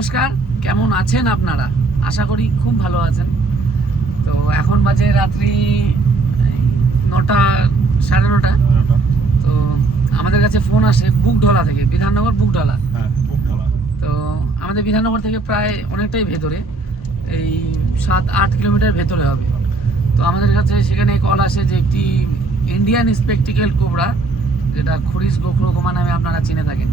নমস্কার কেমন আছেন আপনারা? আশা করি খুব ভালো আছেন। তো এখন বাজে রাত্রি নটা সাড়ে নটা। তো আমাদের কাছে ফোন আসে বুকঢলা থেকে বিধাননগর বুকঢলা। হ্যাঁ বুক তো আমাদের বিধাননগর থেকে প্রায় অনেকটাই ভেতরে এই সাত আট কিলোমিটার ভেতরে হবে। তো আমাদের কাছে সেখানে কল আসে যে একটি ইন্ডিয়ান স্পেকটিক্যাল কোবরা যেটা খরিশ গোখরো গোমা নামে আপনারা চিনে থাকেন।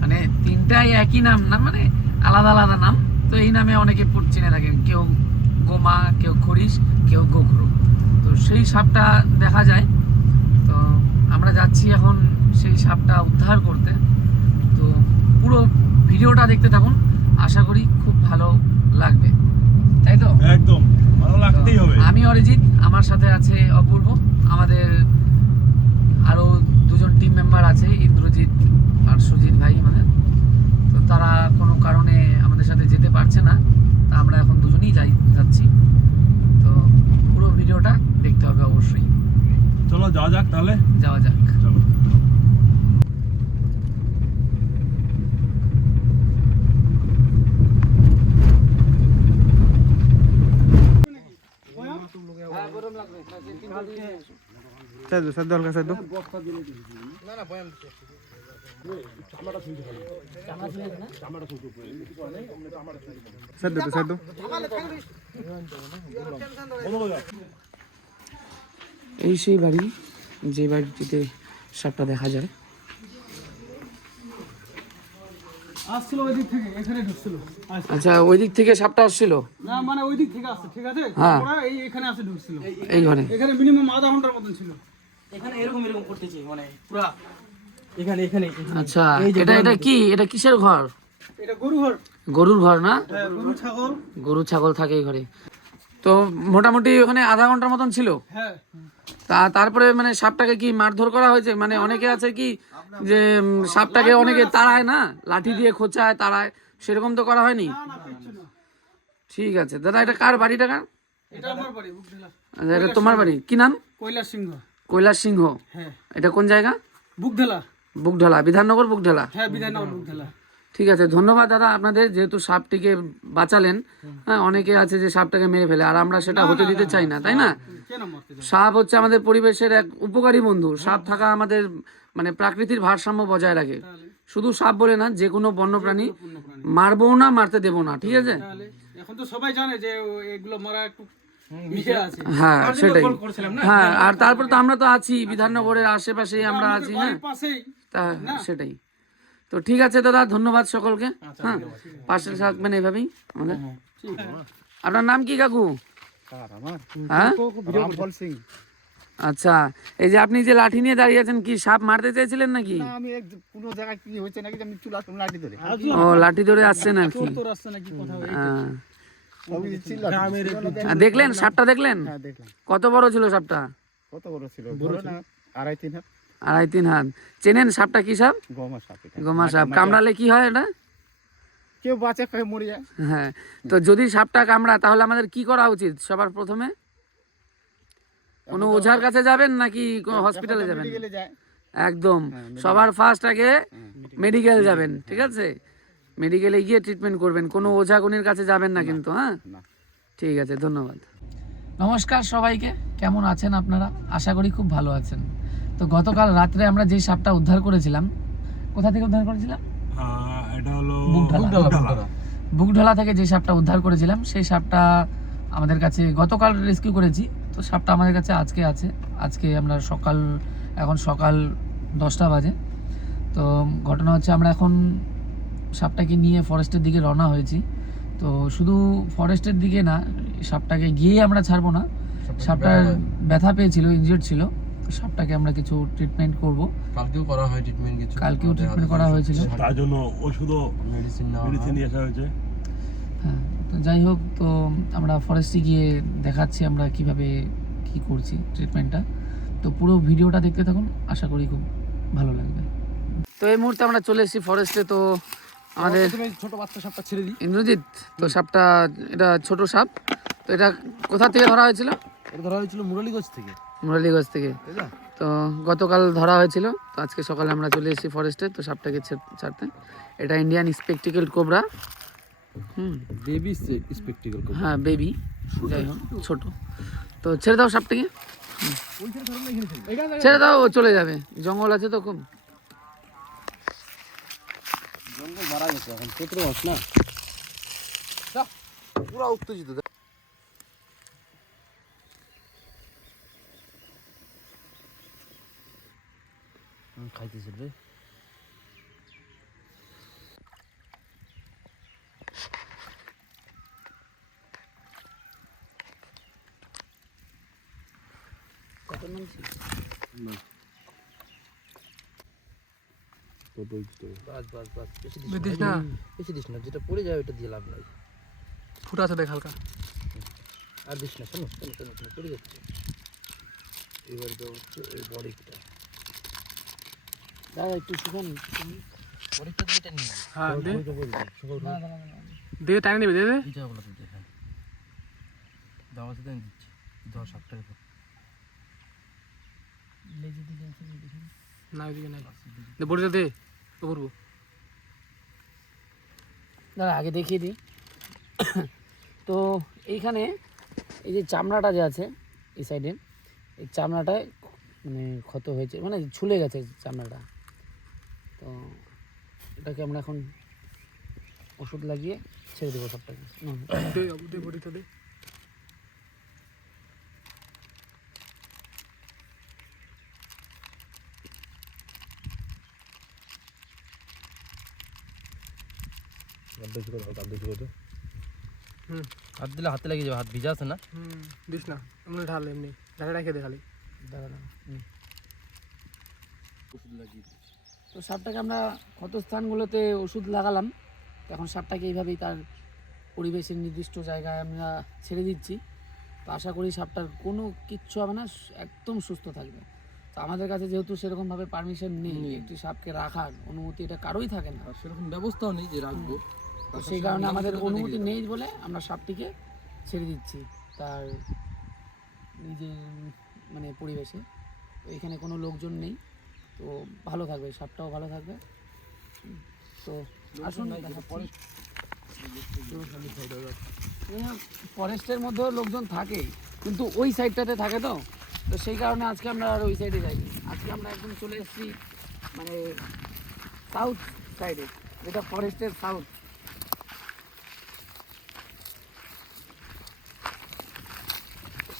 মানে তিনটাই একই নাম না মানে আলাদা আলাদা নাম। তো এই নামে অনেকে চিনে থাকেন কেউ গোমা কেউ খরিশ কেউ গোখরো। তো সেই সাপটা দেখা যায়। তো আমরা যাচ্ছি এখন সেই সাপটা উদ্ধার করতে। তো পুরো ভিডিওটা দেখতে থাকুন আশা করি খুব ভালো লাগবে। তাই তো? একদম ভালো লাগতেই হবে। আমি অরিজিৎ আমার সাথে আছে অপূর্ব। আমাদের আরও দুজন টিম মেম্বার আছে ইন্দ্রজিৎ আর সুজিত ভাই আমাদের তো তারা কোনো কারণে আমাদের সাথে যেতে পারছে না। তা আমরা এখন দুজনেই যাই যাচ্ছি। তো পুরো ভিডিওটা দেখতে হবে অবশ্যই। চলো যাওয়া যাক তাহলে। যাওয়া যাক। চলো। স্যার দো স্যার দো হালকা স্যার দো স্যার দো স্যার দো এই সেই বাড়ি যে বাড়িটিতে সাপটা দেখা যায়। আসছিল ওই দিক থেকে এখানে ঢুকছিল। আচ্ছা ওই দিক থেকে সাপটা আসছিল? না মানে ওই দিক থেকে আসছে ঠিক আছে? হ্যাঁ। ওরা এই এখানে আসে ঢুকছিল। এই ঘরে। এখানে মিনিমাম আধা ঘণ্টার মতন ছিল। এখানে এরকম এরকম করতেছে মানে পুরা এখানে এখানে। আচ্ছা এটা এটা কি? এটা কিসের ঘর? এটা গরু ঘর গরুর ঘর না? হ্যাঁ, গরু ছাগল। গরু ছাগল থাকে এই ঘরে। তো মোটামুটি ওখানে আধা ঘণ্টার মতন ছিল? হ্যাঁ। তা তারপরে মানে সাপটাকে কি মারধর করা হয়েছে? মানে অনেকে আছে কি যে সাপটাকে অনেকে তাড়ায় না? লাঠি দিয়ে খোঁচায় তাড়ায়। সেরকম তো করা হয়নি? ঠিক আছে। দাদা এটা কার বাড়ি বুকঢেলা আচ্ছা, এটা তোমার বাড়ি। কি নাম? কৈলাস সিংহ। কৈলাস সিংহ। হ্যাঁ। এটা কোন জায়গা? বুকঢেলা বুকঢালা বিধাননগর বুকঢালা হ্যাঁ বিধাননগর বুকঢেলা ঠিক আছে ধন্যবাদ দাদা আপনাদের যেহেতু সাপটিকে বাঁচালেন হ্যাঁ অনেকে আছে যে সাপটাকে মেরে ফেলে আর আমরা সেটা হতে দিতে চাই না তাই না? সাপ হচ্ছে আমাদের পরিবেশের এক উপকারী বন্ধু সাপ থাকা আমাদের মানে প্রাকৃতির ভারসাম্য বজায় রাখে। শুধু সাপ বলে না যে কোনো বন্যপ্রাণী মারবো না মারতে দেবো না ঠিক আছে? এখন তো সবাই জানে যে এগুলো মারা একটু হ্যাঁ সেটাই। হ্যাঁ আর তারপর তো আমরা তো আছি বিধাননগরের আশেপাশেই আমরা আছি হ্যাঁ। তা সেটাই। তো ঠিক আছে দাদা ধন্যবাদ সকলকে। হ্যাঁ পাশে থাকবেন এইভাবেই আমাদের। আপনার নাম কি কাকু? হ্যাঁ? আচ্ছা এই যে আপনি যে লাঠি নিয়ে দাঁড়িয়ে আছেন কি সাপ মারতে চাইছিলেন নাকি? আমি কোনো জায়গায় কি হয়েছে নাকি আমি চুলা তুমি লাঠি ধরে। ও লাঠি ধরে আসছেন আর কি। হ্যাঁ। দেখলেন সাপটা দেখলেন? হ্যাঁ কত বড় ছিল সাপটা? কত বড় ছিল? আড়াই তিন হাত। আড়াই তিন হাত। চেনেন সাপটা কি সাপ? গমা সাপ গোমা সাপ। কামড়ালে কি হয় এটা? কেউ বাঁচে মরে যায়। হ্যাঁ তো যদি সাপটা কামড়া তাহলে আমাদের কি করা উচিত সবার প্রথমে? কোনো ওঝার কাছে যাবেন নাকি কোনো হসপিটালে যাবেন? একদম। সবার ফার্স্ট আগে মেডিকেল যাবেন ঠিক আছে? মেডিকেলে গিয়ে ট্রিটমেন্ট করবেন। কোনো ওঝা গুনির কাছে যাবেন না কিন্তু হ্যাঁ? ঠিক আছে ধন্যবাদ। নমস্কার সবাইকে। কেমন আছেন আপনারা? আশা করি খুব ভালো আছেন। তো গতকাল রাত্রে আমরা যে সাপটা উদ্ধার করেছিলাম কোথা থেকে উদ্ধার করেছিলাম? এটা হলো বুকঢালা। থেকে যে সাপটা উদ্ধার করেছিলাম সেই সাপটা আমাদের কাছে গতকাল রেস্কিউ করেছি। তো সাপটা আমাদের কাছে আজকে আছে। আজকে আমরা সকাল এখন সকাল দশটা বাজে। তো ঘটনা হচ্ছে আমরা এখন সাপটাকে নিয়ে ফরেস্টের দিকে রওনা হয়েছি। তো শুধু ফরেস্টের দিকে না সাপটাকে গিয়েই আমরা ছাড়বো না। সাপটার ব্যথা পেয়েছিল। ইনজিওর্ড ছিল। সাপটাকে আমরা কিছু ট্রিটমেন্ট করব। কালকেও করা হয় ট্রিটমেন্ট কিছু। কালকেও ট্রিটমেন্ট করা হয়েছিল। তার জন্য ওষুধও মেডিসিন মেডিসিন নিয়ে আসা হয়েছে। হ্যাঁ তো যাই হোক তো আমরা ফরেস্টে গিয়ে দেখাচ্ছি আমরা কীভাবে কি করছি ট্রিটমেন্টটা তো পুরো ভিডিওটা দেখতে থাকুন আশা করি খুব ভালো লাগবে। তো এই মুহূর্তে আমরা চলে এসেছি ফরেস্টে তো আমাদের ছোট বাচ্চা সাপটা ছেড়ে দিই। ইন্দ্রজিৎ তো সাপটা এটা ছোট সাপ। তো এটা কোথা থেকে ধরা হয়েছিল? এটা ধরা হয়েছিল মুরালিগঞ্জ থেকে। মুরালিগঞ্জ থেকে। তো গতকাল ধরা হয়েছিল তো আজকে সকালে আমরা চলে এসেছি ফরেস্টে তো সাপটাকে ছাড়তে। এটা Indian spectacled cobra hmm. Baby spectacled হ্যাঁ বেবি যাই হোক ছোট। তো ছেড়ে দাও সাপটাকে। ছেড়ে দাও ও চলে যাবে। জঙ্গল আছে তো খুব। জঙ্গল মারা গেছে এখন না? পুরা উত্তেজিত। খাইতেছিল। রে বাস বাস বাস বেশি দিস না। না? বেশি দিস না যেটা পড়ে যায় ওটা দিয়ে লাভ নাই। ফুটা আছে দেখ হালকা। আর দিস না শোনো শোনো শোনো পড়ে যাচ্ছে। এবার তো এই বডিটা। দাদা একটু শুকানি হ্যাঁ দে টাইম দে দে দাওয়া সাথে আমি দিচ্ছি। দশ সাত টাকা না ওইদিকে নাই। দে বড়িটা দে তো করব। দাদা আগে দেখিয়ে দিই। তো এইখানে এই যে চামড়াটা যে আছে এই সাইডে এই চামড়াটায় মানে ক্ষত হয়েছে মানে ছুলে গেছে চামড়াটা। তো এটাকে আমরা এখন ওষুধ লাগিয়ে ছেড়ে দেবো সবটাকে। বড়িটা দে হুম। হাত দিলে হাতে লেগে যাবে হাত ভিজা আছে না? হুম দিস না। এমনি ঢাল এমনি। ঢালে রেখে দে খালি। দাঁড়া দাঁড়া। হুম। তো সাপটাকে আমরা ক্ষত স্থানগুলোতে ওষুধ লাগালাম। এখন সাপটাকে এইভাবেই তার পরিবেশের নির্দিষ্ট জায়গায় আমরা ছেড়ে দিচ্ছি। তো আশা করি সাপটার কোনো কিচ্ছু হবে না একদম সুস্থ থাকবে। তো আমাদের কাছে যেহেতু সেরকমভাবে পারমিশন নেই একটি সাপকে রাখার অনুমতি এটা কারোই থাকে না। সেরকম ব্যবস্থাও নেই যে রাখব। তো সেই কারণে আমাদের অনুমতি নেই বলে আমরা সাপটিকে ছেড়ে দিচ্ছি তার নিজের মানে পরিবেশে। তো এখানে কোনো লোকজন নেই। তো ভালো থাকবে সাপটাও ভালো থাকবে। তো আসুন ফরেস্টের মধ্যেও লোকজন থাকে কিন্তু ওই সাইডটাতে থাকে তো। তো সেই কারণে আজকে আমরা আর ওই সাইডে যাইনি। আজকে আমরা একদম চলে এসেছি মানে সাউথ সাইডে যেটা ফরেস্টের সাউথ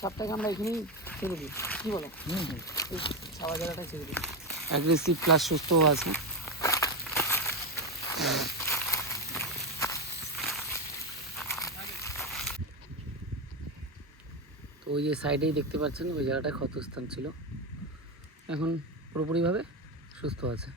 সাপটাকে আমরা এখানেই ছেড়ে দিই। কী বলো? হুম। হুম ছাওয়া জায়গাটাই ছেড়ে দিই। অ্যাগ্রেসিভ প্লাস সুস্থও আছে। তো ওই যে সাইডেই দেখতে পাচ্ছেন, ওই জায়গাটায় ক্ষতস্থান ছিল এখন পুরোপুরিভাবে সুস্থ আছে